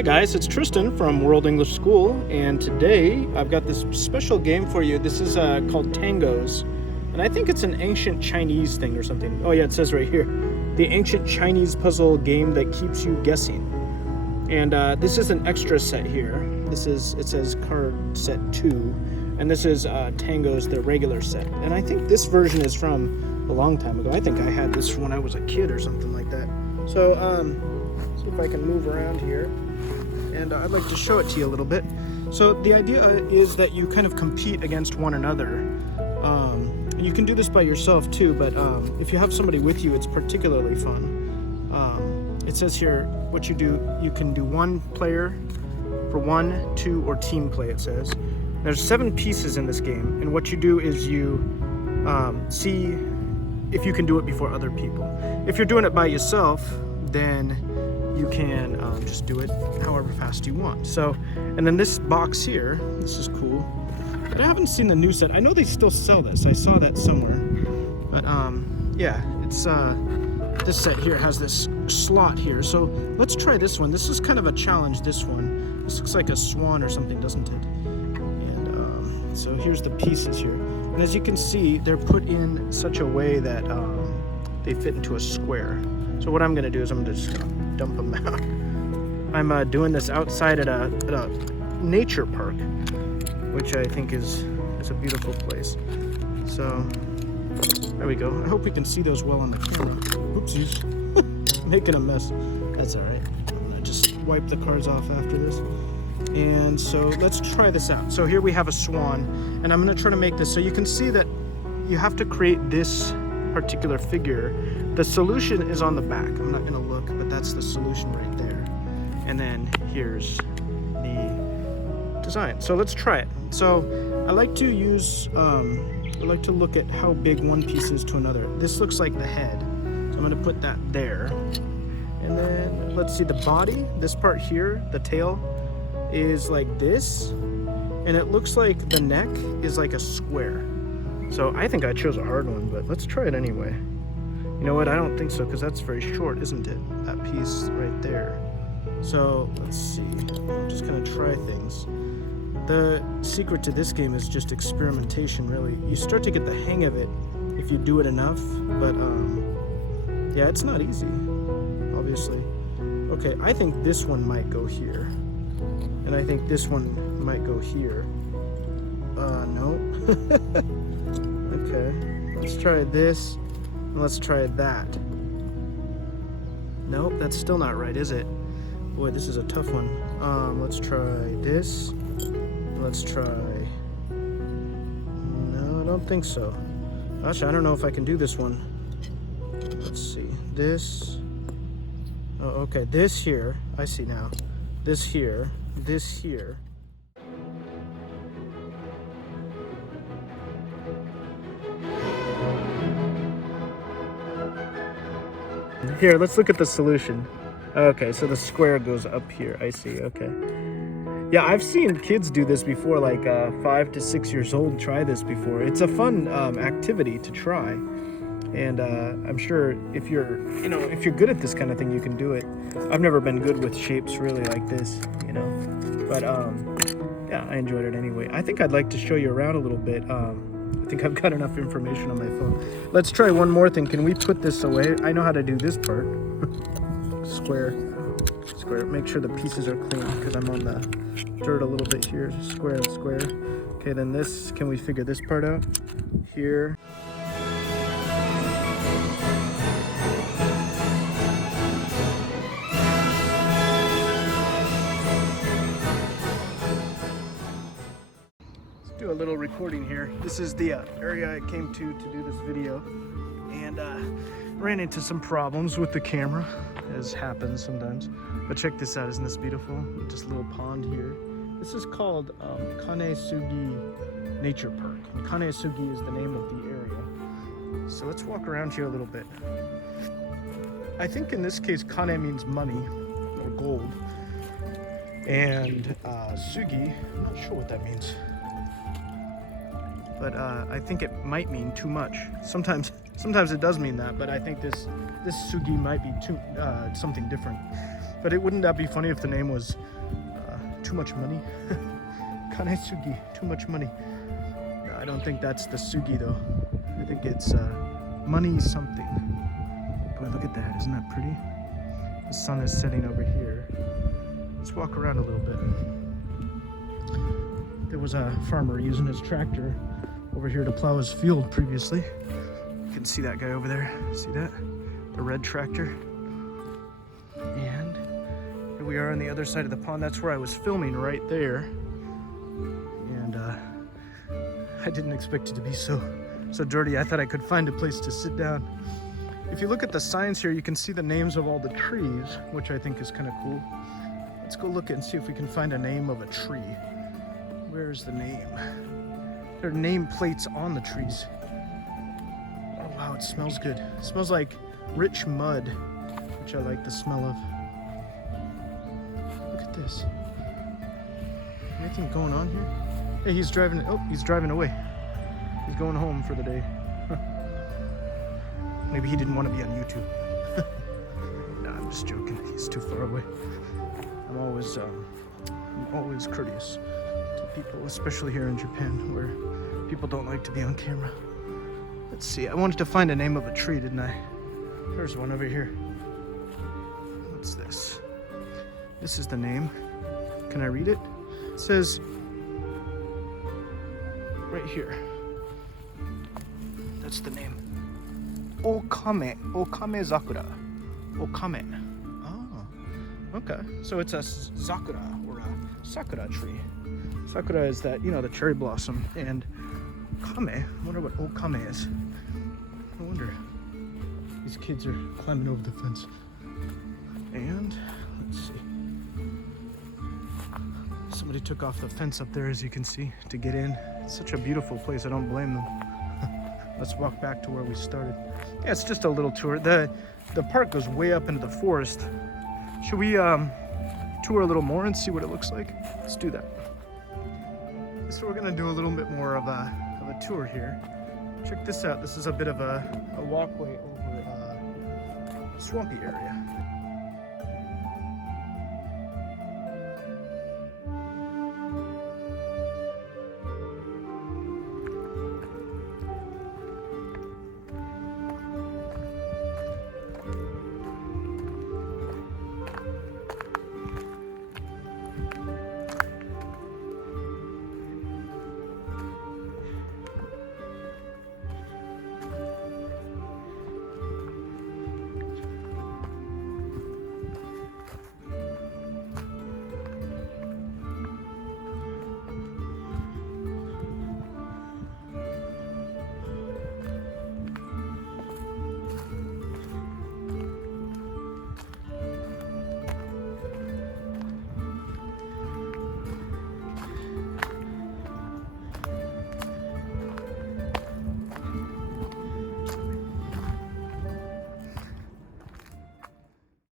Hi guys, it's Tristan from World English School, and today I've got this special game for you. This is called Tangoes, and I think it's an ancient Chinese thing or something. Oh yeah, it says right here, the ancient Chinese puzzle game that keeps you guessing. And this is an extra set here. It says card set 2, and this is Tangoes, the regular set. And I think this version is from a long time ago. I think I had this when I was a kid or something like that. So see if I can move around here. And I'd like to show it to you a little bit. So the idea is that you kind of compete against one another. You can do this by yourself too, but if you have somebody with you, it's particularly fun. It says here what you do. You can do one player for 1, 2, or team play, it says. There's 7 pieces in this game, and what you do is you see if you can do it before other people. If you're doing it by yourself, then you can just do it however fast you want. So, and then this box here, this is cool, but I haven't seen the new set. I know they still sell this. I saw that somewhere. But yeah, it's this set here has this slot here. So let's try this one. This is kind of a challenge, this one. This looks like a swan or something, doesn't it? And so here's the pieces here. And as you can see, they're put in such a way that they fit into a square. So what I'm gonna do is I'm just gonna dump them out. I'm doing this outside at a nature park, which I think is a beautiful place. So there we go. I hope we can see those well on the camera. Oopsies, making a mess. That's all right. I'm gonna just wipe the cards off after this. And so let's try this out. So here we have a swan, and I'm gonna try to make this so you can see that you have to create this particular figure. The solution is on the back. I'm not gonna look, but that's the solution right there. And then here's the design. So let's try it. So I like to use, I like to look at how big one piece is to another. This looks like the head. So I'm gonna put that there. And then let's see the body, this part here, the tail is like this. And it looks like the neck is like a square. So I think I chose a hard one, but let's try it anyway. You know what? I don't think so, because that's very short, isn't it? That piece right there. So let's see. I'm just gonna try things. The secret to this game is just experimentation, really. You start to get the hang of it if you do it enough, but yeah, it's not easy, obviously. Okay, I think this one might go here. And I think this one might go here. No. Okay, let's try this, and let's try that. Nope, that's still not right, is it? Boy, this is a tough one. Let's try this. Let's try... No, I don't think so. Actually, I don't know if I can do this one. Let's see. This... Oh, okay, this here. I see now. This here. This here. Here, let's look at the solution. Okay, so the square goes up here. I see, okay. Yeah, I've seen kids do this before, like 5 to 6 years old try this before. It's a fun activity to try. And I'm sure if you're good at this kind of thing, you can do it. I've never been good with shapes really like this, you know. But yeah, I enjoyed it anyway. I think I'd like to show you around a little bit. I think I've got enough information on my phone. Let's try one more thing. Can we put this away? I know how to do this part. Square. Make sure the pieces are clean because I'm on the dirt a little bit here. Square and square. Okay, then this, can we figure this part out? Here. Do a little recording here. This is the area I came to do this video, and ran into some problems with the camera, as happens sometimes. But check this out, isn't this beautiful? Just a little pond here. This is called Kanesugi Nature Park. And Kanesugi is the name of the area. So let's walk around here a little bit. I think in this case, Kane means money or gold, and Sugi, I'm not sure what that means. But I think it might mean too much. Sometimes it does mean that, but I think this sugi might be something different. But wouldn't that be funny if the name was Too Much Money? Kanesugi, Too Much Money. No, I don't think that's the sugi though. I think it's money something. Boy, look at that. Isn't that pretty? The sun is setting over here. Let's walk around a little bit. There was a farmer using his tractor over here to plow his field previously. You can see that guy over there. See that? The red tractor. And here we are on the other side of the pond. That's where I was filming, right there. And I didn't expect it to be so dirty. I thought I could find a place to sit down. If you look at the signs here, you can see the names of all the trees, which I think is kind of cool. Let's go look and see if we can find a name of a tree. Where's the name? There are name plates on the trees. Oh wow, it smells good. It smells like rich mud, which I like the smell of. Look at this. Anything going on here? Hey, he's driving. Oh, he's driving away. He's going home for the day. Maybe he didn't want to be on YouTube. No, I'm just joking. He's too far away. I'm always courteous to people, especially here in Japan, where people don't like to be on camera. Let's see. I wanted to find a name of a tree, didn't I? There's one over here. What's this? This is the name. Can I read it? It says right here. That's the name. Okame Zakura. Okame. Oh, okay. So it's a zakura or a sakura tree. Sakura is that, the cherry blossom. And kame, I wonder what okame is. I wonder. These kids are climbing over the fence. And let's see. Somebody took off the fence up there, as you can see, to get in. It's such a beautiful place. I don't blame them. Let's walk back to where we started. Yeah, it's just a little tour. The park goes way up into the forest. Should we tour a little more and see what it looks like? Let's do that. So we're gonna do a little bit more of a tour here. Check this out. This is a bit of a walkway over a swampy area.